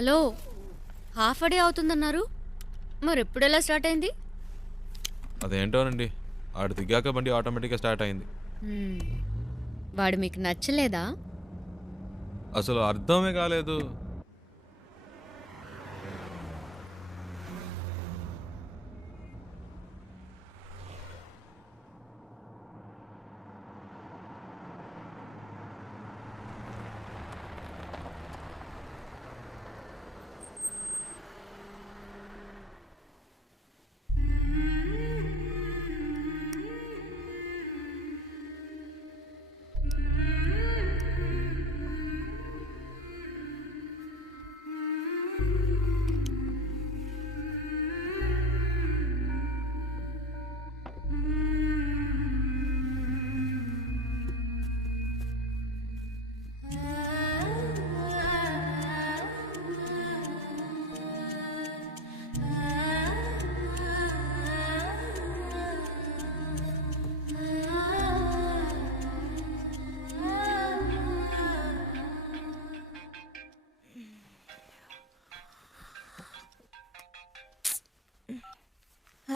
Hello half day అవుతుందన్నారు. మరి ఎప్పుడు ఎలా స్టార్ట్ అయింది? అదేంటోనండి ఆడు దిగాక బండి ఆటోమేటిక్గా స్టార్ట్ అయింది. వాడు మీకు నచ్చలేదా? అసలు అర్థమే కాలేదు.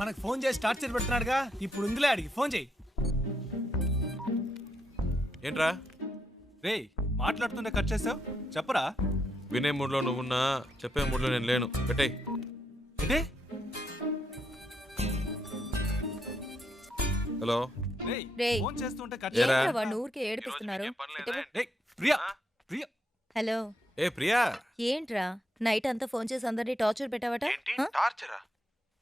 మనకు ఫోన్ చేసి టార్చర్ పెడుతున్నాడుగా. ఇప్పుడు ఉందిలే అడిగి. ఫోన్ చేయి. ఏంట్రా? రేయ్ మాట్లాడుతుంటే కట్ చేసావు చెప్పరా? వినే మూడ్లో నువ్వున్నా చెప్పే మూడ్లో నేను లేను. పెట్టేయ్. ఏంటి? హలో? రేయ్ రేయ్. ఫోన్ చేస్తుంటే కట్? ఏంట్రా వాడిని ఊరికే ఏడిపిస్తున్నారు? రేయ్ ప్రియా. ప్రియా. హలో. ఏ ప్రియా? ఏంట్రా? నైట్ అంతా ఫోన్ చేసి అందరినీ టార్చర్ పెట్టావట? ఆ? టార్చరా?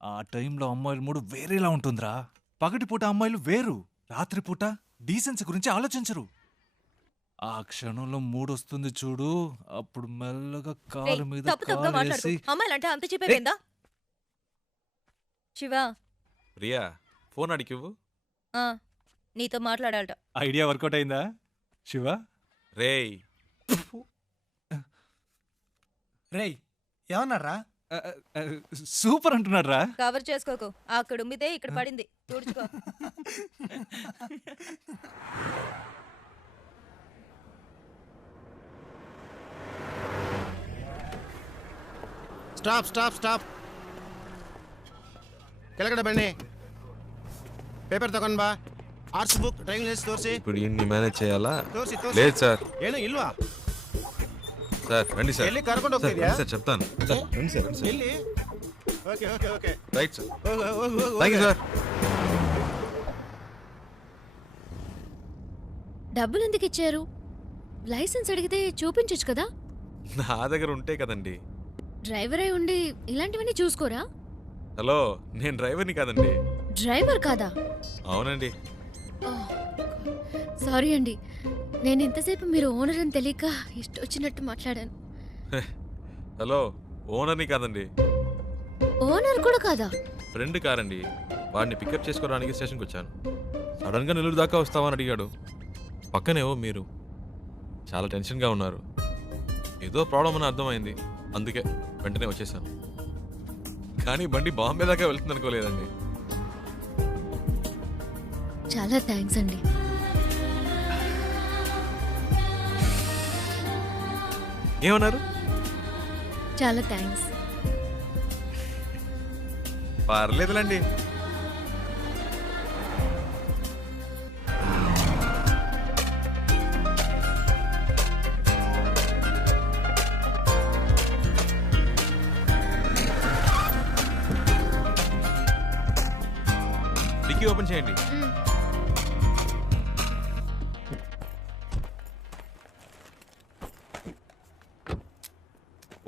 ఆ టైంలో అమ్మాయిల మూడు వేరేలా ఉంటుందిరా. పగటిపూట అమ్మాయిలు వేరు రాత్రిపూట డీసెన్సీ గురించి ఆలోచించరు. ఆ క్షణంలో మూడు వస్తుంది చూడు అప్పుడు మెల్లగా రేయ్, కాలు మీద తప్పు తప్పుగా కాలు మాట్లాడు వేసి అమ్మాయిలంటే అంత శివ. ప్రియా ఫోన్ అడిగివ్వు ఆ, నీతో మాట్లాడాలట. ఐడియా వర్కౌట్ అయిందా? శివ? రేయ్. రేయ్ ఏమన్నారా సూపర్ అంటున్నారా కవర్ చేసుకోకు. అక్కడ ఉమ్మితే ఇక్కడ పడింది. తుడుచుకో. Stop stop stop. కెలకడ బండి. పేపర్ తగ్గండి బా. ఆర్ట్స్ బుక్ డ్రైవింగ్ లైసెన్స్ తోసి ఇప్పుడు ఇన్ని మేనేజ్ చేయాలా? లేదు సార్. ఏను ఇల్వా సార్ రండి సార్. వెళ్ళి కరకుండా సార్ చెప్తాను. సార్ రండి సార్ వెళ్ళి. Okay okay okay. Right sir. Sir డబ్బులు ఎందుకు ఇచ్చారు? లైసెన్స్ అడిగితే చూపించొచ్చు కదా? నా దగ్గర ఉంటే కదండి. డ్రైవర్ అయి ఉండి ఇలాంటివన్నీ చూసుకోరా? హలో నేను డ్రైవర్ని కాదండి. డ్రైవర్ కాదా? అవునండి. సారీ అండి. నేను ఇంతసేపు మీరు ఓనర్ అని తెలియక ఇష్టం వచ్చినట్టు మాట్లాడాను. హలో ఓనర్ని కాదండి. ఓనర్ కూడా కాదా? ఫ్రెండ్ కారండి. వాడిని పికప్ చేసుకోవడానికి స్టేషన్కి వచ్చాను. సడన్గా నెల్లూరు దాకా వస్తావని అడిగాడు. పక్కనేవో మీరు. చాలా టెన్షన్గా ఉన్నారు. ఏదో ప్రాబ్లం అని అర్థమైంది. అందుకే వెంటనే వచ్చేసాను. కానీ బండి బాంబే దాకా వెళ్తుంది అనుకోలేదండి చాలా థ్యాంక్స్ అండి. ఏమన్నారు? చాలా థ్యాంక్స్. పర్లేదులండి. డిక్కీ ఓపెన్ చేయండి.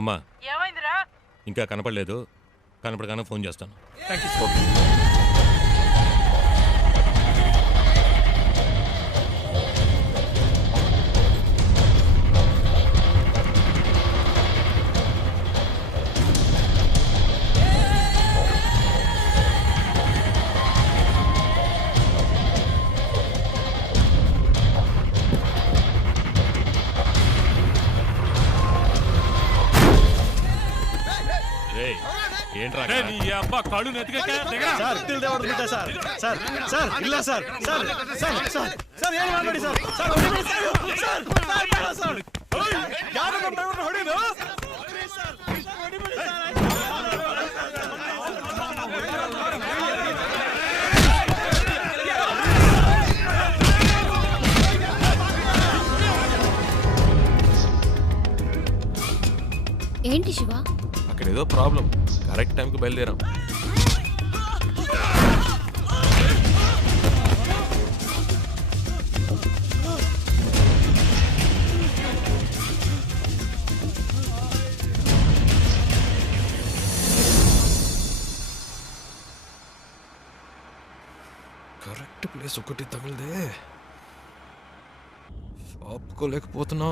అమ్మా. ఏమైందిరా? ఇంకా కనపడలేదు. కనపడగానే ఫోన్ చేస్తాను. రేయ్, ఏంట్రా అక్కడ? ಸರ್ ತಿಳಿದೆ ಹೊಡೆದ್ಬಿಟ್ಟೆ ಸರ್ ಸರ್ ಸರ್ ಇಲ್ಲ sir sir sir sir sir ಏನು ಮಾಡಬೇಡಿ sir sir ಹೊಡಿಬೇಡಿ sir sir sir ಬೇಡ ಸರ್ ಯಾರು ನಮ್ಮ ಡ್ರೈವರ್ನ ಹೊಡಿದು ఏదో ప్రాబ్లం. కరెక్ట్ టైంకి బయలుదేరాం. కరెక్ట్ ప్లేస్ ఒకటి తగిలిదే ఆపుకోలేకపోతున్నా